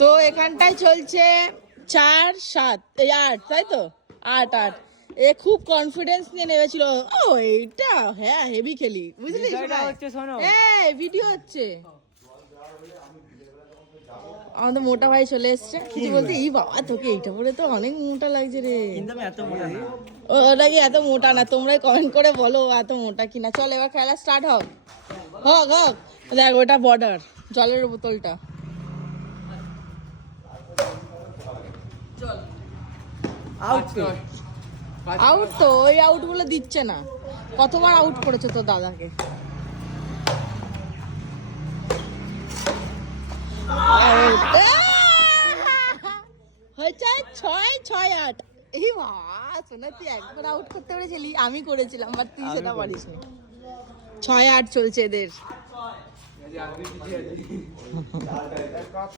তো এখানটায় চলছে 4-7 এই 8, তাই তো 8 এ খুব কনফিডেন্স নিয়ে নেমেছিল। ও এইটা হ্যাঁ হেভি খেলি বুঝলি, ভিডিও হচ্ছে। আমাদের মোটা ভাই চলে এসছে কিছু বলতে, এই বাবা তোকে এইটা পরে তো অনেক মোটা লাগছে রে। ওটা কি এত মোটা না, তোমরাই কমেন্ট করে বলো এত মোটা কিনা। চল এবার খেলা স্টার্ট হোক হোক হোক। দেখ ওটা বর্ডার, জলের বোতলটা। আউট তো, ওই আউট গুলো দিচ্ছে না। কতবার আউট করেছে তো দাদাকে। হয়েছে 6-6-8। এই বাবা শোনা, তুই একবার আউট করতে পেরেছিলি, আমি করেছিলাম বাট তুই সেটা পারিসনি। 6-8 চলছে এদের।